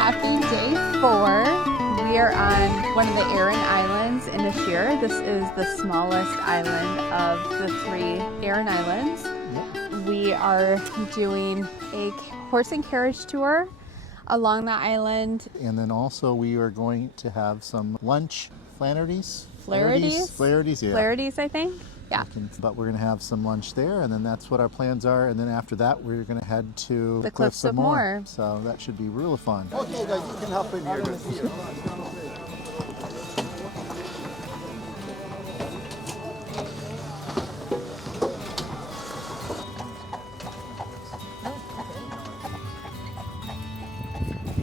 Happy day 4. We are on one of the Aran Islands in Inisheer. This is the smallest island of the 3 Aran Islands. We are doing a horse and carriage tour along the island. And then also we are going to have some lunch. Flaherty's, yeah. Flaherty's, I think. Yeah. But we're going to have some lunch there, and then that's what our plans are. And then after that, we're going to head to the Cliffs of Moher. So that should be really fun. Okay, guys, you can hop in here.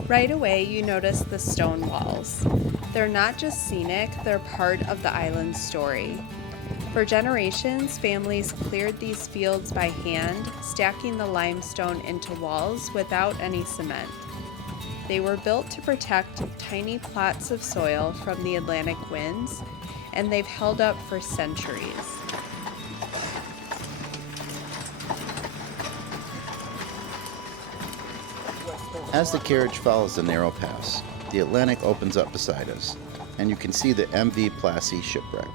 Right away, you notice the stone walls. They're not just scenic, they're part of the island's story. For generations, families cleared these fields by hand, stacking the limestone into walls without any cement. They were built to protect tiny plots of soil from the Atlantic winds, and they've held up for centuries. As the carriage follows the narrow pass, the Atlantic opens up beside us, and you can see the MV Plassey shipwreck.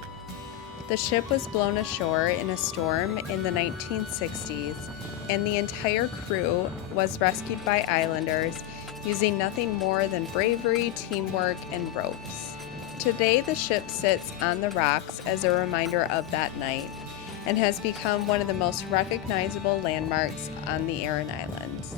The ship was blown ashore in a storm in the 1960s, and the entire crew was rescued by islanders using nothing more than bravery, teamwork, and ropes. Today, the ship sits on the rocks as a reminder of that night and has become one of the most recognizable landmarks on the Aran Islands.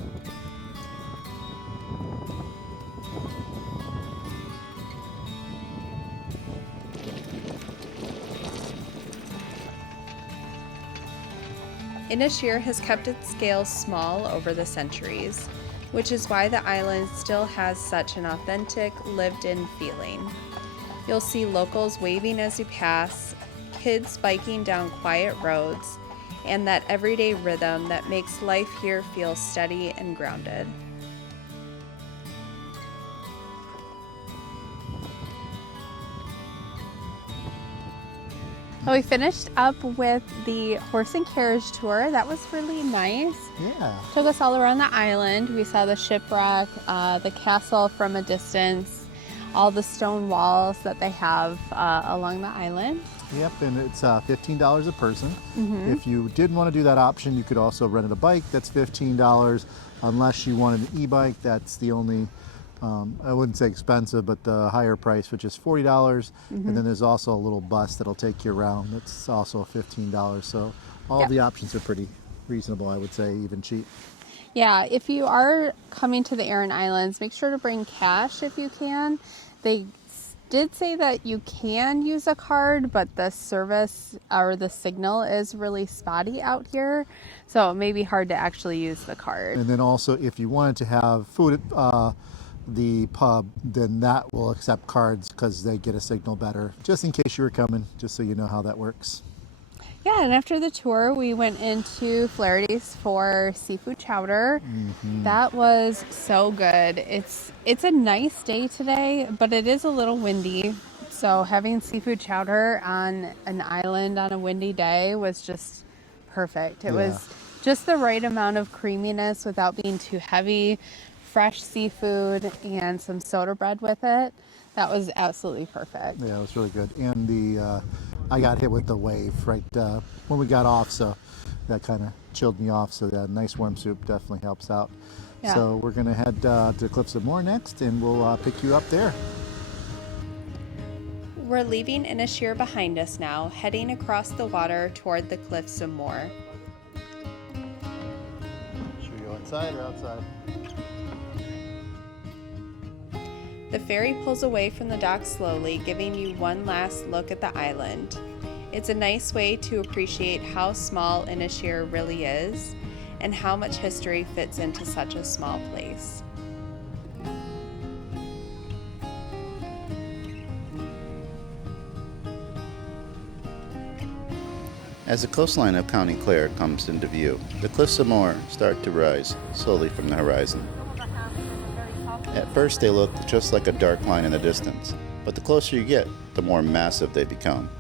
Inisheer has kept its scales small over the centuries, which is why the island still has such an authentic, lived-in feeling. You'll see locals waving as you pass, kids biking down quiet roads, and that everyday rhythm that makes life here feel steady and grounded. Well, we finished up with the horse and carriage tour. That was really nice. Yeah. Took us all around the island. We saw the shipwreck, the castle from a distance, all the stone walls that they have along the island. Yep, and it's $15 a person. If you didn't want to do that option, you could also rent a bike. That's $15. Unless you wanted an e-bike, that's the only, I wouldn't say expensive, but the higher price, which is $40. And then there's also a little bus that'll take you around. That's also $15. So all the options are pretty reasonable, I would say, even cheap. Yeah, if you are coming to the Aran Islands, make sure to bring cash if you can. They did say that you can use a card, but the service or the signal is really spotty out here, so it may be hard to actually use the card. And then also, if you wanted to have food at the pub, then that will accept cards because they get a signal better, just in case you were coming, just so you know how that works. Yeah, and after the tour, we went into Flaherty's for seafood chowder. That was so good. It's a nice day today, but it is a little windy. So having seafood chowder on an island on a windy day was just perfect. It was just the right amount of creaminess without being too heavy, fresh seafood, and some soda bread with it. That was absolutely perfect. Yeah, it was really good. And the I got hit with the wave right when we got off, so that kind of chilled me off. So that nice warm soup definitely helps out. Yeah. So we're going to head to Cliffs of Moher next, and we'll pick you up there. We're leaving Inisheer behind us now, heading across the water toward the Cliffs of Moher. Should we go inside or outside? The ferry pulls away from the dock slowly, giving you one last look at the island. It's a nice way to appreciate how small Inisheer really is and how much history fits into such a small place. As the coastline of County Clare comes into view, the Cliffs of Moher start to rise slowly from the horizon. At first they look just like a dark line in the distance, but the closer you get, the more massive they become.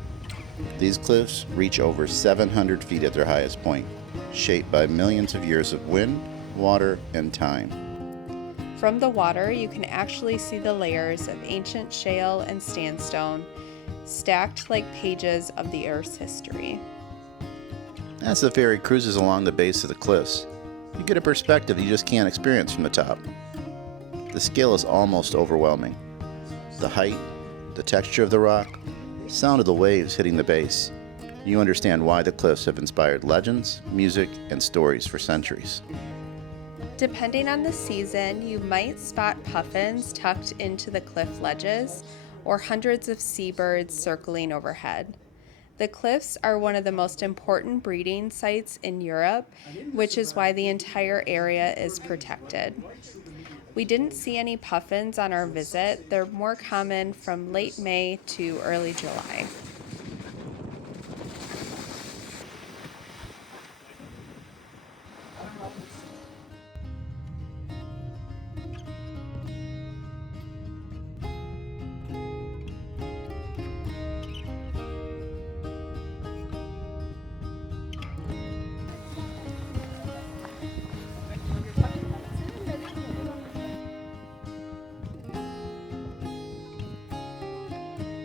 These cliffs reach over 700 feet at their highest point, shaped by millions of years of wind, water, and time. From the water, you can actually see the layers of ancient shale and sandstone stacked like pages of the Earth's history. As the ferry cruises along the base of the cliffs, you get a perspective you just can't experience from the top. The scale is almost overwhelming. The height, the texture of the rock, the sound of the waves hitting the base. You understand why the cliffs have inspired legends, music, and stories for centuries. Depending on the season, you might spot puffins tucked into the cliff ledges or hundreds of seabirds circling overhead. The cliffs are one of the most important breeding sites in Europe, which is why the entire area is protected. We didn't see any puffins on our visit. They're more common from late May to early July.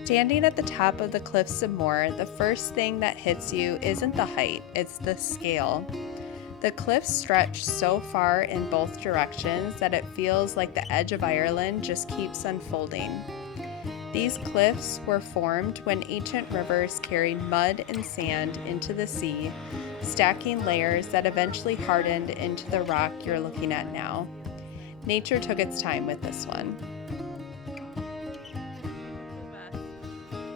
Standing at the top of the Cliffs of Moher, the first thing that hits you isn't the height, it's the scale. The cliffs stretch so far in both directions that it feels like the edge of Ireland just keeps unfolding. These cliffs were formed when ancient rivers carried mud and sand into the sea, stacking layers that eventually hardened into the rock you're looking at now. Nature took its time with this one.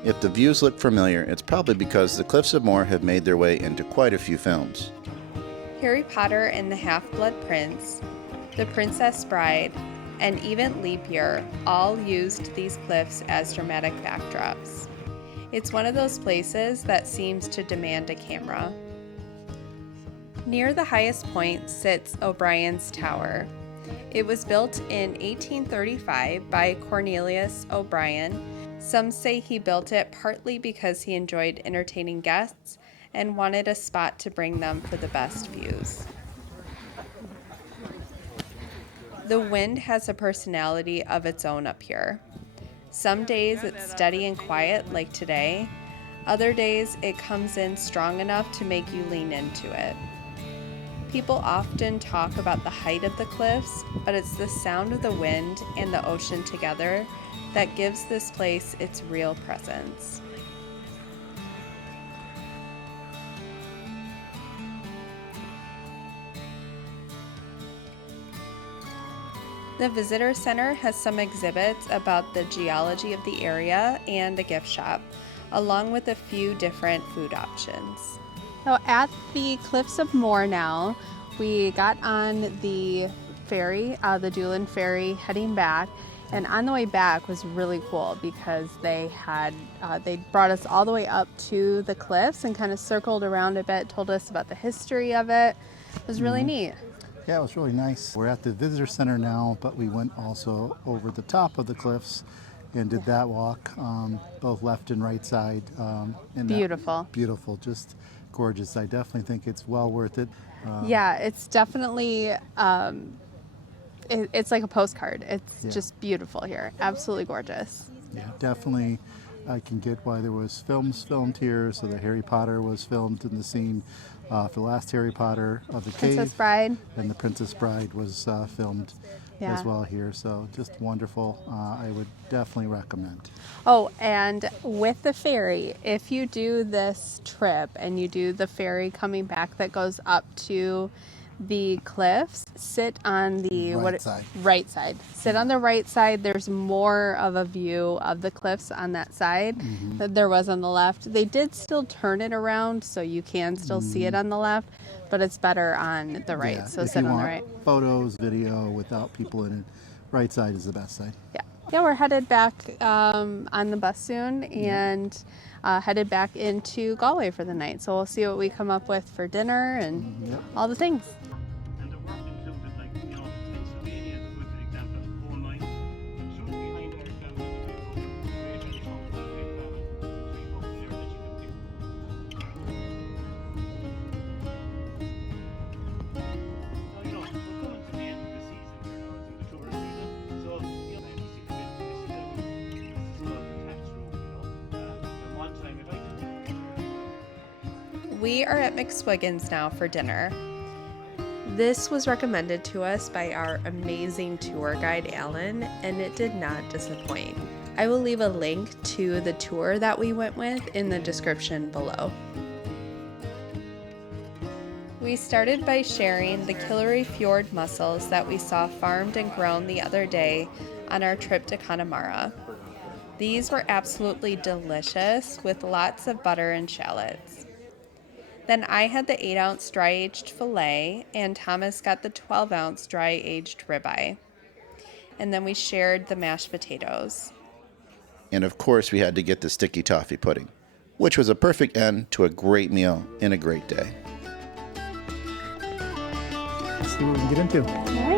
If the views look familiar, it's probably because the Cliffs of Moher have made their way into quite a few films. Harry Potter and the Half-Blood Prince, The Princess Bride, and even Leap Year all used these cliffs as dramatic backdrops. It's one of those places that seems to demand a camera. Near the highest point sits O'Brien's Tower. It was built in 1835 by Cornelius O'Brien. Some say he built it partly because he enjoyed entertaining guests and wanted a spot to bring them for the best views. The wind has a personality of its own up here. Some days it's steady and quiet like today. Other days it comes in strong enough to make you lean into it. People often talk about the height of the cliffs, but it's the sound of the wind and the ocean together that gives this place its real presence. The Visitor Center has some exhibits about the geology of the area and a gift shop, along with a few different food options. So at the Cliffs of Moher now, we got on the ferry, the Doolin ferry, heading back. And on the way back was really cool because they brought us all the way up to the cliffs and kind of circled around a bit, told us about the history of it. It was really neat. Yeah, it was really nice. We're at the visitor center now, but we went also over the top of the cliffs and did that walk, both left and right side. And Beautiful. Beautiful, just gorgeous. I definitely think it's well worth it. Yeah, it's definitely, it's like a postcard. It's just beautiful here. Absolutely gorgeous. Yeah, definitely. I can get why there was films filmed here. So the Harry Potter was filmed in the scene for the last Harry Potter of the Princess Cave. Bride. And the Princess Bride was filmed as well here. So just wonderful. I would definitely recommend. Oh, and with the ferry, if you do this trip and you do the ferry coming back that goes up to the cliffs, sit on the right side. Sit on the right side. There's more of a view of the cliffs on that side than there was on the left. They did still turn it around, so you can still see it on the left, but it's better on the right. Yeah, so if sit you on want the right. photos, video without people in it, right side is the best side. Yeah, we're headed back on the bus soon and headed back into Galway for the night. So we'll see what we come up with for dinner and all the things. And the work included, like, you know, Pennsylvania is a good example. Coal mines. And so behind our family, great traditional great family. So you go from there that you can pick. So, you know, we're coming to the end of the season here now. It's in the tourist season. We are at McSwiggin's now for dinner. This was recommended to us by our amazing tour guide, Alan, and it did not disappoint. I will leave a link to the tour that we went with in the description below. We started by sharing the Killary Fjord mussels that we saw farmed and grown the other day on our trip to Connemara. These were absolutely delicious with lots of butter and shallots. Then I had the 8-ounce dry-aged filet, and Thomas got the 12-ounce dry-aged ribeye. And then we shared the mashed potatoes. And of course, we had to get the sticky toffee pudding, which was a perfect end to a great meal and a great day. Let's see what we can get into. All right.